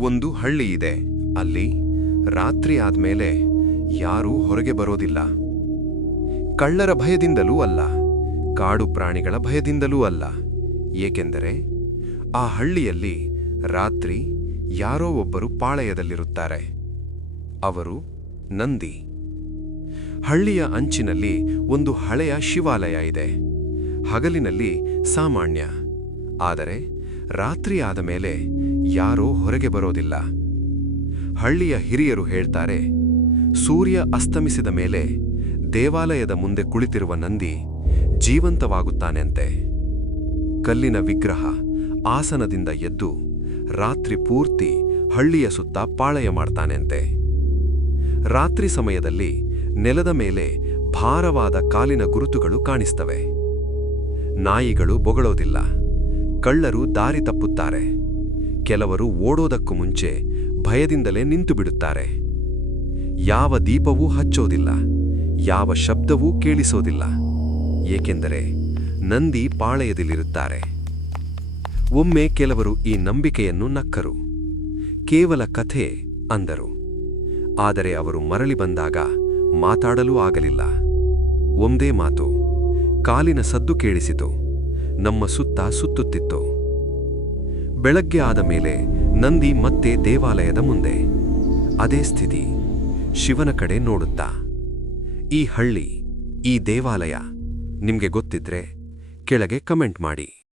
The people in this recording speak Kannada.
ಒಂದು ಹಳ್ಳಿ ಇದೆ. ಅಲ್ಲಿ ರಾತ್ರಿ ಆದ್ಮೇಲೆ ಯಾರೂ ಹೊರಗೆ ಬರೋದಿಲ್ಲ. ಕಳ್ಳರ ಭಯದಿಂದಲೂ ಅಲ್ಲ, ಕಾಡು ಪ್ರಾಣಿಗಳ ಭಯದಿಂದಲೂ ಅಲ್ಲ. ಏಕೆಂದರೆ ಆ ಹಳ್ಳಿಯಲ್ಲಿ ರಾತ್ರಿ ಯಾರೋ ಒಬ್ಬರು ಪಾಳಯದಲ್ಲಿರುತ್ತಾರೆ. ಅವರು ನಂದಿ. ಹಳ್ಳಿಯ ಅಂಚಿನಲ್ಲಿ ಒಂದು ಹಳೆಯ ಶಿವಾಲಯ ಇದೆ. ಹಗಲಿನಲ್ಲಿ ಸಾಮಾನ್ಯ. ಆದರೆ ರಾತ್ರಿ ಆದ ಮೇಲೆ ಯಾರೋ ಹೊರಗೆ ಬರೋದಿಲ್ಲ. ಹಳ್ಳಿಯ ಹಿರಿಯರು ಹೇಳ್ತಾರೆ, ಸೂರ್ಯ ಅಸ್ತಮಿಸಿದ ಮೇಲೆ ದೇವಾಲಯದ ಮುಂದೆ ಕುಳಿತಿರುವ ನಂದಿ ಜೀವಂತವಾಗುತ್ತಾನೆಂತೆ. ಕಲ್ಲಿನ ವಿಗ್ರಹ ಆಸನದಿಂದ ಎದ್ದು ರಾತ್ರಿ ಪೂರ್ತಿ ಹಳ್ಳಿಯ ಸುತ್ತ ಪಾಳಯ ಮಾಡ್ತಾನೆಂತೆ. ರಾತ್ರಿ ಸಮಯದಲ್ಲಿ ನೆಲದ ಮೇಲೆ ಭಾರವಾದ ಕಾಲಿನ ಗುರುತುಗಳು ಕಾಣಿಸ್ತವೆ. ನಾಯಿಗಳು ಬೊಗಳೋದಿಲ್ಲ. ಕಳ್ಳರು ದಾರಿ ತಪ್ಪುತ್ತಾರೆ. ಕೆಲವರು ಓಡೋದಕ್ಕೂ ಮುಂಚೆ ಭಯದಿಂದಲೇ ನಿಂತು ಬಿಡುತ್ತಾರೆ ಯಾವ ದೀಪವೂ ಹಚ್ಚೋದಿಲ್ಲ, ಯಾವ ಶಬ್ದವೂ ಕೇಳಿಸೋದಿಲ್ಲ, ಏಕೆಂದರೆ ನಂದಿ ಪಾಳೆಯದಲ್ಲಿರುತ್ತಾರೆ. ಒಮ್ಮೆ ಕೆಲವರು ಈ ನಂಬಿಕೆಯನ್ನು ನಕ್ಕರು, ಕೇವಲ ಕಥೆ ಅಂದರು. ಆದರೆ ಅವರು ಮರಳಿ ಬಂದಾಗ ಮಾತಾಡಲೂ ಆಗಲಿಲ್ಲ. ಒಂದೇ ಮಾತು, ಕಾಲಿನ ಸದ್ದು ಕೇಳಿಸಿತು, ನಮ್ಮ ಸುತ್ತ ಸುತ್ತುತ್ತಿತ್ತು. ಬೆಳಗ್ಗೆ ಆದ ಮೇಲೆ ನಂದಿ ಮತ್ತೆ ದೇವಾಲಯದ ಮುಂದೆ. ಅದೇ ಸ್ಥಿತಿ. ಶಿವನ ಕಡೆ ನೋಡುತ್ತಾ. ಈ ಹಳ್ಳಿ, ಈ ದೇವಾಲಯ ನಿಮಗೆ ಗೊತ್ತಿದ್ರೆ ಕೆಳಗೆ ಕಮೆಂಟ್ ಮಾಡಿ.